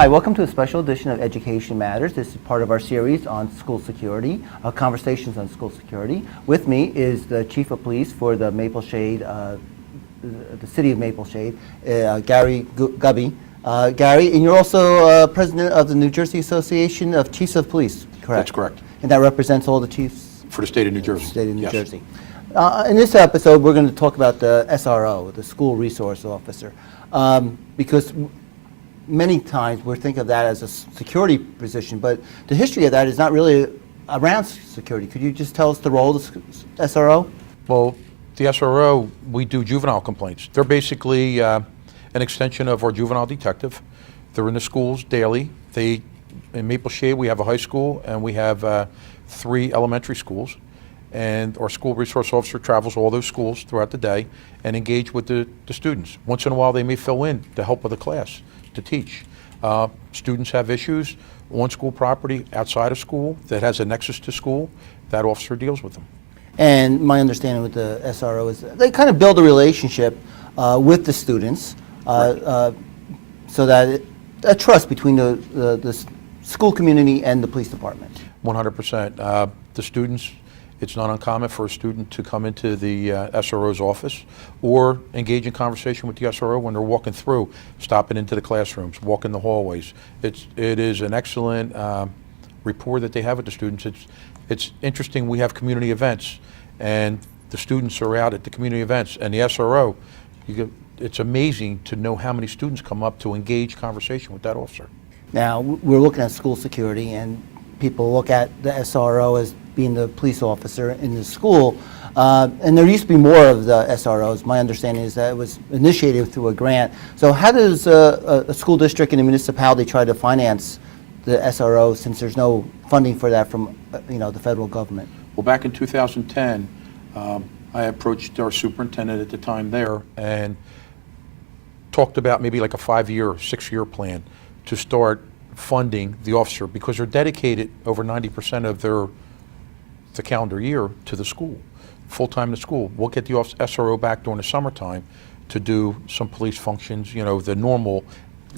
Hi, welcome to a special edition of Education Matters. This is part of our series on school security, conversations on school security. With me is the Chief of Police for the Maple Shade, the City of Maple Shade, Gary Gubbie. Gary, and you're also President of the New Jersey Association of Chiefs of Police, correct? That's correct. And that represents all the chiefs? For the state of New Jersey. State of New Yes. Jersey. In this episode, we're going to talk about the SRO, the School Resource Officer, because many times we think of that as a security position, but the history of that is not really around security. Could you just tell us the role of the SRO? Well, the SRO, we do juvenile complaints. They're basically an extension of our juvenile detective. They're in the schools daily. In Maple Shade, we have a high school and we have 3 elementary schools. And our school resource officer travels all those schools throughout the day and engage with the students. Once in a while, they may fill in to help with a class to teach. Students have issues on school property, outside of school, that has a nexus to school. That officer deals with them. And my understanding with the SRO is they kind of build a relationship with the students so that a trust between the school community and the police department. 100%. The students, it's not uncommon for a student to come into the SRO's office or engage in conversation with the SRO when they're walking through, stopping into the classrooms, walking the hallways. It is an excellent rapport that they have with the students. It's interesting, we have community events and the students are out at the community events, and the SRO, it's amazing to know how many students come up to engage conversation with that officer. Now, we're looking at school security, and people look at the SRO as being the police officer in the school, and there used to be more of the SROs. My understanding is that it was initiated through a grant. So how does a school district and a municipality try to finance the SRO since there's no funding for that from the federal government? Well, back in 2010, I approached our superintendent at the time there and talked about maybe like a 5-year, 6-year plan to start funding the officer, because they're dedicated over 90% of the calendar year to the school, full-time to school. We'll get the SRO back during the summertime to do some police functions, the normal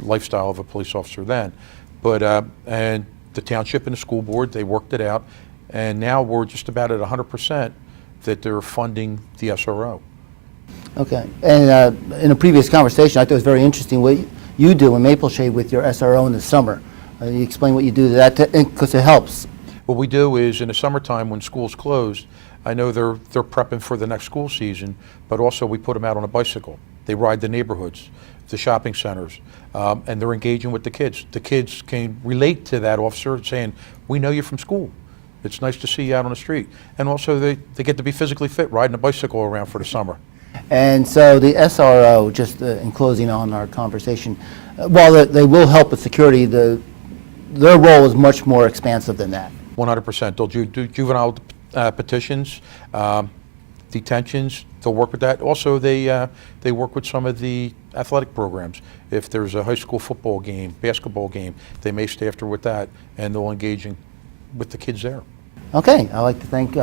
lifestyle of a police officer then. But, and the township and the school board, they worked it out, and now we're just about at 100% that they're funding the SRO. Okay, and in a previous conversation, I thought it was very interesting what you do in Maple Shade with your SRO in the summer. You explain what you do to that, because it helps. What we do is in the summertime when school's closed, I know they're prepping for the next school season, but also we put them out on a bicycle. They ride the neighborhoods, the shopping centers, and they're engaging with the kids. The kids can relate to that officer saying, we know you from school. It's nice to see you out on the street. And also they get to be physically fit, riding a bicycle around for the summer. And so the SRO, just in closing on our conversation, while they will help with security, their role is much more expansive than that. 100%. They'll do juvenile petitions, detentions. They'll work with that. Also, they work with some of the athletic programs. If there's a high school football game, basketball game, they may stay after with that, and they'll engage with the kids there. Okay, I'd like to thank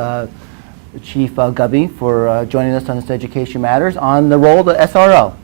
Chief Gubbie for joining us on this Education Matters on the role of the SRO.